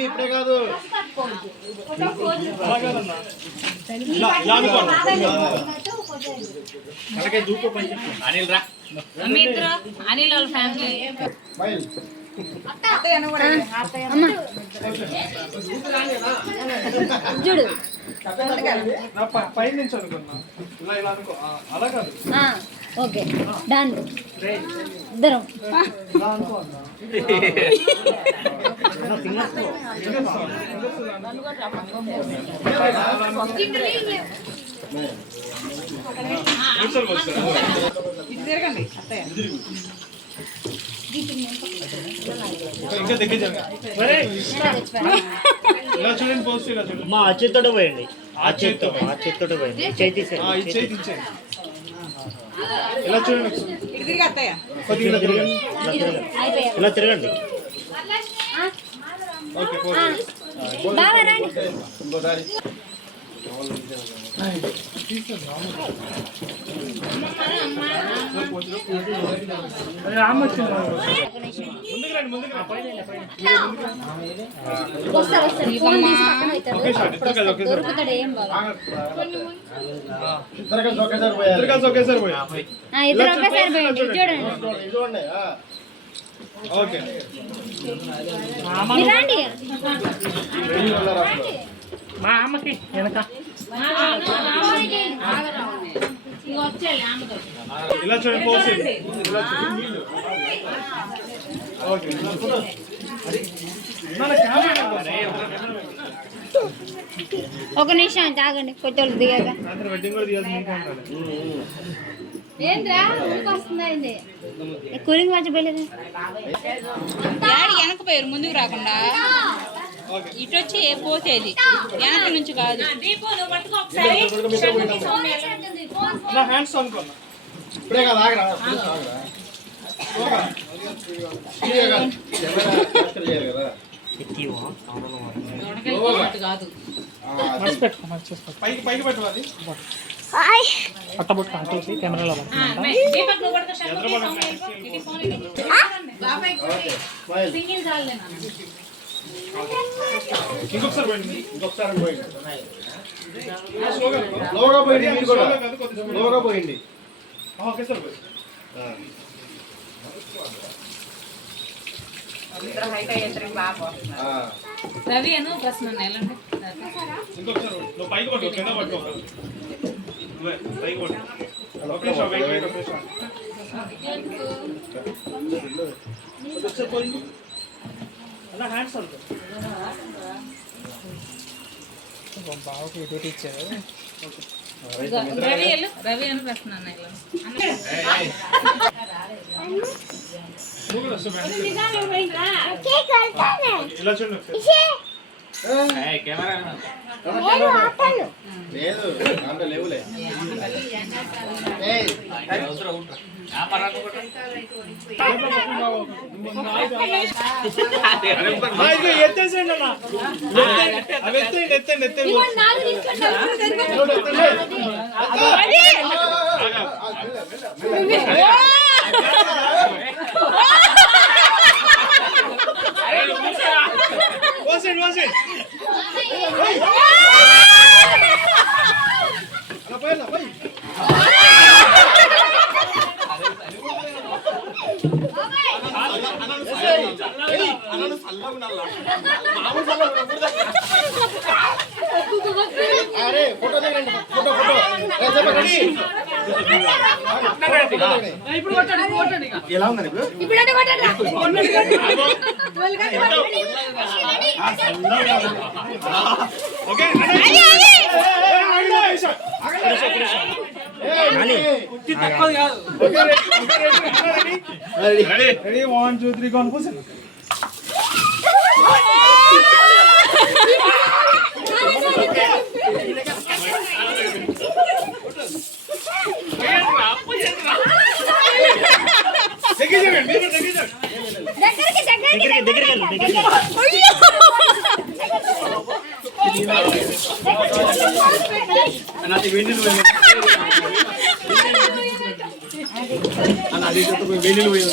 ఇప్పుడే కాదు అనిల్ రా మీ ఇద్దరు అనిల్ వాళ్ళ ఫ్యామిలీ చూడు పై నుంచి అనుకున్నా ఇలా అనుకో అలా కాదు ఓకే డన్ ఇద్దరం తిరగండి అత్తయ్య ఇంకా దగ్గర ఇలా చూడండి పోస్ట్ ఇలా చూడండి మా చేతితో పోయండి ఆ చేతితో పోయండి చేతి ఇలా చూడండి ఇటు తిరిగి అత్తయ్య కొద్దిగా తిరగండి ఇలా తిరగండి ఓకే బాగా రండి ఇంకోసారి దొరుకుతాడు ఏం బాగా ఇద్దరు ఒకేసారి పోయాలి ఇద్దరు ఒకేసారి పోయండి చూడండి ఓకే రండి మా అమ్మకి వెనక ఇలా చూడండి పోస్ట్ ఓకే ఒక నిమిషం తాగండి కొట్టోళ్ళు దిగాక వెడ్డింగ్ కూడా తీయాల్సి ఏంద్రా వస్తుందా కూలింగ్ మధ్య పోయలేదు డాడీ వెనకపోయారు ముందుకు రాకుండా ఇటు వచ్చి పోసేది వెనక నుంచి కాదు నా హ్యాండ్స్ అనుకున్నా ఇప్పుడే కదా ఆగరా కాదు పైకి పెట్టాలి పట్టబొట్టు అంటేసి కెమెరాలో ఇంకొకసారి పోయింది లోగా పోయింది మీరు కూడా లోగా పోయింది ఓకే సార్ పోయి రవి అను ప్రశ్న ఎలాంటి ఇంకొకసారి నువ్వు పైకి పట్టుకో కింద పట్టుకో పైకి పట్టుకో ఓకే సార్ వెయిట్ ఒకసారి పోయింది అలా హ్యాండ్స్ అనుకో బావకి ఎదురు ఇచ్చారు రవి అను ప్రశ్న ఇలా చూడండి లేదు దాంట్లో లేవులే ఎత్తేసేయండి అన్న ఎత్తండి अरे फोटो देंगे फोटो फोटो ऐसे पकड़ी ఇప్పుడు కొట్టండి కొట్టండి ఎలా ఉందని ఇప్పుడు ఇప్పుడంటే కొట్టండి ఓకే రెడీ 1 2 3 గో అనుకోసి దగ్గరికి అన్న అది వేణీలు పోయి